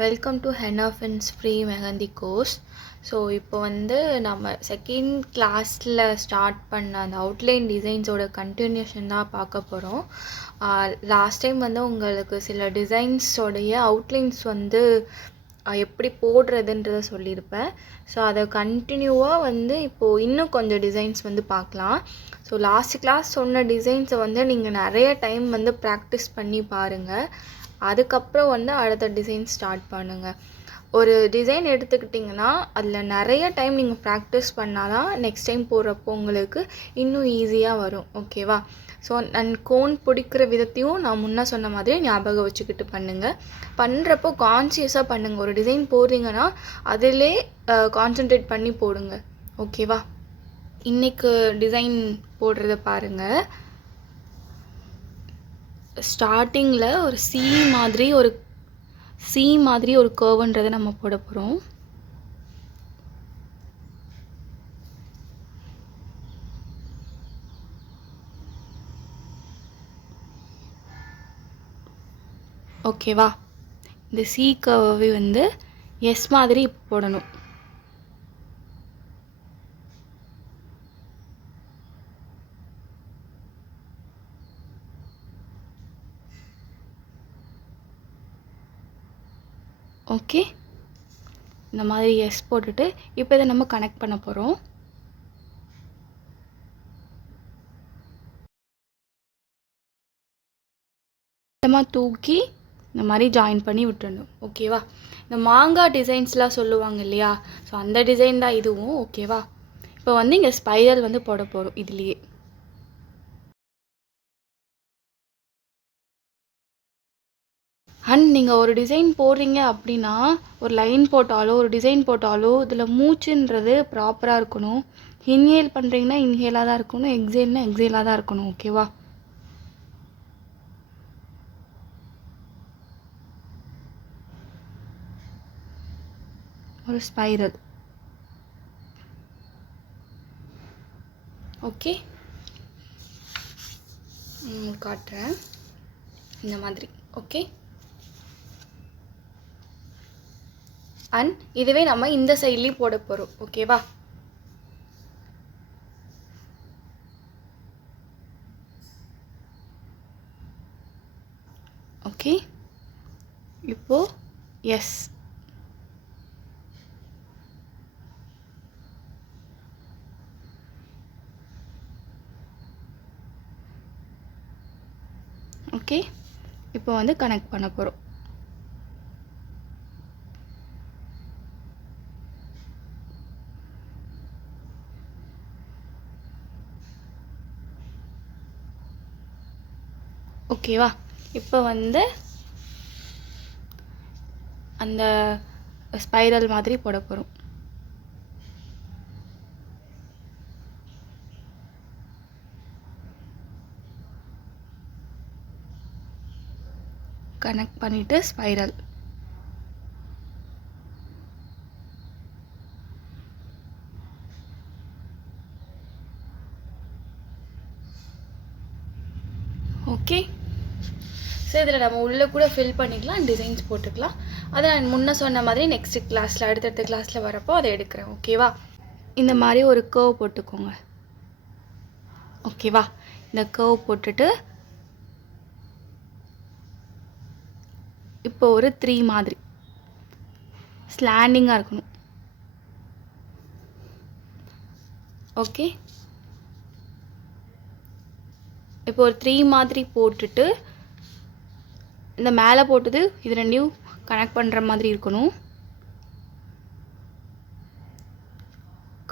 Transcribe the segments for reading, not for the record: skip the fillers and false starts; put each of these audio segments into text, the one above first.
Welcome to henna fins free mehndi course. So இப்போ நம்ம second கிளாஸில் ஸ்டார்ட் பண்ண அந்த அவுட்லைன் டிசைன்ஸோட கண்டினியூஷன் தான் பார்க்க போகிறோம். லாஸ்ட் டைம் உங்களுக்கு சில டிசைன்ஸோடைய அவுட்லைன்ஸ் எப்படி போடுறதுன்றதை சொல்லியிருப்பேன். ஸோ அதை கண்டினியூவாக இப்போது இன்னும் கொஞ்சம் டிசைன்ஸ் பார்க்கலாம். ஸோ லாஸ்ட் கிளாஸ் சொன்ன டிசைன்ஸை நீங்கள் நிறைய டைம் ப்ராக்டிஸ் பண்ணி பாருங்கள். அதுக்கப்புறம் அடுத்த டிசைன் ஸ்டார்ட் பண்ணுங்கள். ஒரு டிசைன் எடுத்துக்கிட்டிங்கன்னா அதில் நிறைய டைம் நீங்கள் ப்ராக்டிஸ் பண்ணால் தான் நெக்ஸ்ட் டைம் போடுறப்போ உங்களுக்கு இன்னும் ஈஸியாக வரும். ஓகேவா? ஸோ கோன் பிடிக்கிற விதத்தையும் நான் முன்னே சொன்ன மாதிரி ஞாபகம் வச்சுக்கிட்டு பண்ணுங்கள். பண்ணுறப்போ கான்சியஸாக பண்ணுங்கள். ஒரு டிசைன் போடுறீங்கன்னா அதிலே கான்சென்ட்ரேட் பண்ணி போடுங்க. ஓகேவா? இன்றைக்கு டிசைன் போடுறத பாருங்கள். ஸ்டார்டிங்கில் ஒரு சி மாதிரி ஒரு கர்வ்ன்றதை நம்ம போட போகிறோம். ஓகேவா? இந்த சி கர்வை எஸ் மாதிரி போடணும். ஓகே, இந்த மாதிரி எஸ் போட்டுட்டு இப்போ இதை நம்ம கனெக்ட் பண்ண போகிறோம். தூக்கி இந்த மாதிரி ஜாயின் பண்ணி விட்டுடணும். ஓகேவா? இந்த மாங்காய் டிசைன்ஸ்லாம் சொல்லுவாங்க இல்லையா? ஸோ அந்த டிசைன் தான் இதுவும். ஓகேவா? இப்போ இங்கே ஸ்பைரல் போட போகிறோம் இதுலேயே. அண்ட் நீங்கள் ஒரு டிசைன் போடுறீங்க அப்படின்னா ஒரு லைன் போட்டாலோ ஒரு டிசைன் போட்டாலோ இதில் மூச்சுன்றது ப்ராப்பராக இருக்கணும். இன்ஹேல் பண்ணுறீங்கன்னா இன்ஹேலாக தான் இருக்கணும், எக்ஸேல்னா எக்ஸேலாக தான் இருக்கணும். ஓகேவா? ஒரு ஸ்பைரல். ஓகே, காட்டுறேன் இந்த மாதிரி. ஓகே, அண்ட் இதுவே நம்ம இந்த சைட்லேயும் போட போகிறோம். ஓகேவா? ஓகே, இப்போ எஸ். ஓகே, இப்போ கனெக்ட் பண்ண போகிறோம். ஓகேவா? இப்போ அந்த ஸ்பைரல் மாதிரி போட போகிறோம். கனெக்ட் பண்ணிவிட்டு ஸ்பைரல். ஓகே, ஸோ இதில் நம்ம உள்ளே கூட ஃபில் பண்ணிக்கலாம், டிசைன்ஸ் போட்டுக்கலாம். அதை நான் முன்னே சொன்ன மாதிரி நெக்ஸ்ட் கிளாஸில் அடுத்தடுத்த கிளாஸில் வரப்போ அதை எடுக்கிறேன். ஓகேவா? இந்த மாதிரி ஒரு கர்வ் போட்டுக்கோங்க. ஓகேவா? இந்த கர்வ் போட்டுட்டு இப்போ ஒரு 3 மாதிரி ஸ்லாண்டிங்காக இருக்கணும். ஓகே, இப்போ ஒரு 3 மாதிரி போட்டுட்டு இந்த மேலே போட்டது இது ரெண்டையும் கனெக்ட் பண்ணுற மாதிரி இருக்கணும்.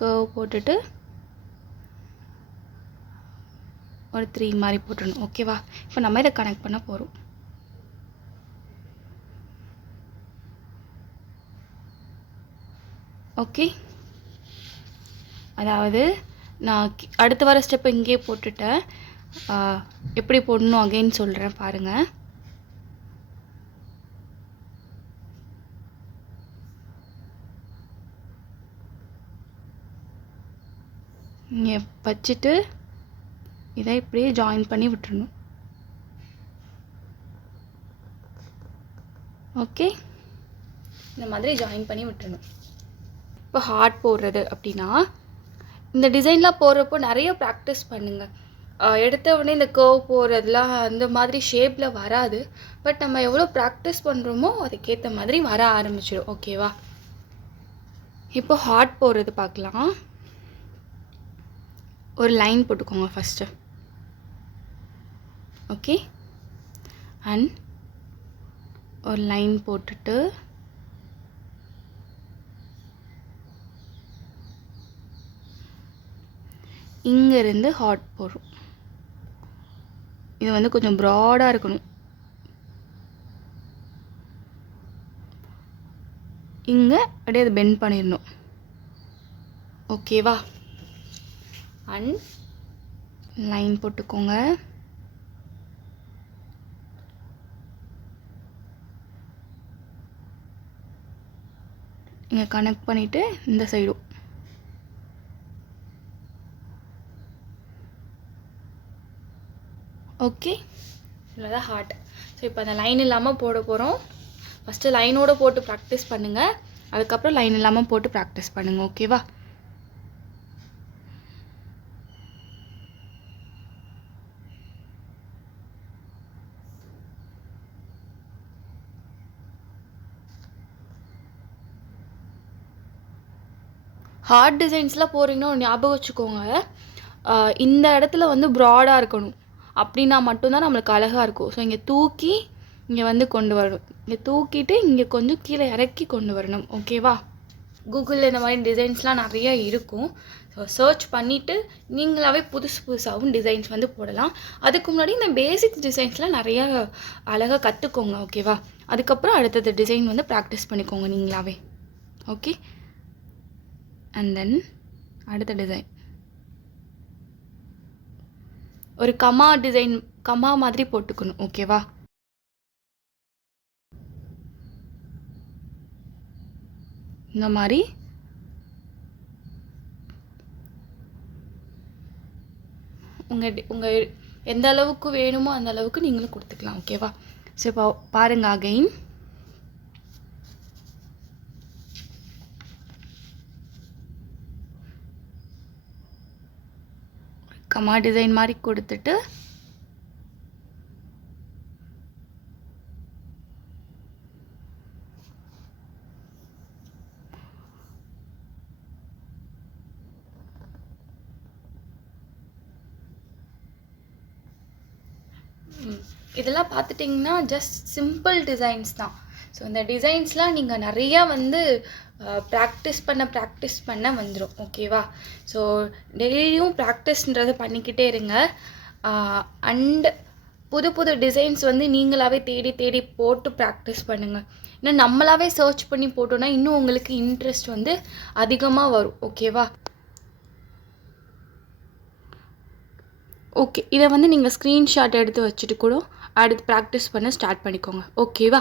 கர்வ் போட்டுட்டு ஒரு 3 மாதிரி போட்டுடணும். ஓகேவா? இப்போ நம்ம இதை கனெக்ட் பண்ண போகிறோம். ஓகே, அதாவது நான் அடுத்து வர ஸ்டெப்பை இங்கேயே போட்டுட்டேன். எப்படி போடணும் அகைன் சொல்கிறேன் பாருங்கள். இங்கே வச்சுட்டு இதை இப்படியே ஜாயின் பண்ணி விட்டுறணும். ஓகே, இந்த மாதிரி ஜாயின் பண்ணி விட்டுறணும். இப்போ ஹார்ட் போடுறது அப்படின்னா இந்த டிசைன்லாம் போடுறப்போ நிறைய ப்ராக்டிஸ் பண்ணுங்கள். எடுத்த உடனே இந்த கர்வ் போடுறதுலாம் அந்த மாதிரி ஷேப்பில் வராது. பட் நம்ம எவ்வளோ ப்ராக்டிஸ் பண்ணுறோமோ அதுக்கேற்ற மாதிரி வர ஆரம்பிச்சிடும். ஓகேவா? இப்போ ஹார்ட் போடுறது பார்க்கலாம். ஒரு லைன் போட்டுக்கோங்க ஃபஸ்ட்டு. ஓகே, அண்ட் ஒரு லைன் போட்டுட்டு இங்கேருந்து ஹார்ட் போடுறோம். இது வந்து கொஞ்சம் ப்ராடாக இருக்கணும். இங்கே அப்படியே அதை பெண்ட் பண்ணிடணும். ஓகேவா? அண்ட் லைன் போட்டுக்கோங்க. இங்கே கனெக்ட் பண்ணிவிட்டு இந்த சைடும் ஓகே. இவ்வளோதான் ஹார்ட். ஸோ இப்போ அந்த லைன் இல்லாமல் போட போகிறோம். ஃபஸ்ட்டு லைனோடு போட்டு ப்ராக்டிஸ் பண்ணுங்கள், அதுக்கப்புறம் லைன் இல்லாமல் போட்டு ப்ராக்டிஸ் பண்ணுங்கள். ஓகேவா? ஹார்ட் டிசைன்ஸ்லாம் போகிறீங்கன்னா ஒரு ஞாபகம் வச்சுக்கோங்க, இந்த இடத்துல வந்து ப்ராடாக இருக்கணும். அப்படின்னா மட்டும்தான் நம்மளுக்கு அழகாக இருக்கும். ஸோ இங்கே தூக்கி இங்கே வந்து கொண்டு வரணும். இங்கே தூக்கிட்டு இங்கே கொஞ்சம் கீழே இறக்கி கொண்டு வரணும். ஓகேவா? கூகுளில் இந்த மாதிரி டிசைன்ஸ்லாம் நிறைய இருக்கும். ஸோ சர்ச் பண்ணிவிட்டு நீங்களாகவே புதுசாகவும் டிசைன்ஸ் வந்து போடலாம். அதுக்கு முன்னாடி இந்த பேசிக் டிசைன்ஸ்லாம் நிறையா அழகாக கற்றுக்கோங்க. ஓகேவா? அதுக்கப்புறம் அடுத்தது டிசைன் வந்து ப்ராக்டிஸ் பண்ணிக்கோங்க நீங்களாகவே. ஓகே, அண்ட் தென் அடுத்த டிசைன் ஒரு கமா டிசைன், கமா மாதிரி போட்டுக்கணும். ஓகேவா? இந்த மாதிரி உங்கள் எந்த அளவுக்கு வேணுமோ அந்த அளவுக்கு நீங்களும் கொடுத்துக்கலாம். ஓகேவா? ஸோ இப்போ பாருங்கள், அகைன் கமா டிசைன் மாதிரி கொடுத்துட்டு இதெல்லாம் பார்த்துட்டிங்கன்னா ஜஸ்ட் சிம்பிள் டிசைன்ஸ் தான். ஸோ இந்த டிசைன்ஸ்லாம் நீங்கள் நிறையா வந்து ப்ராக்டிஸ் பண்ண வந்துடும். ஓகேவா? ஸோ டெய்லியும் ப்ராக்டிஸ்ன்றதை பண்ணிக்கிட்டே இருங்க. அண்டு புது டிசைன்ஸ் வந்து நீங்களாகவே தேடி போட்டு ப்ராக்டிஸ் பண்ணுங்கள். இன்னும் நம்மளாவே சர்ச் பண்ணி போட்டோன்னா இன்னும் உங்களுக்கு இன்ட்ரெஸ்ட் வந்து அதிகமாக வரும். ஓகேவா? ஓகே, இதை வந்து நீங்கள் ஸ்க்ரீன்ஷாட் எடுத்து வச்சுட்டு கூட அடுத்து ப்ராக்டிஸ் பண்ண ஸ்டார்ட் பண்ணிக்கோங்க. ஓகேவா?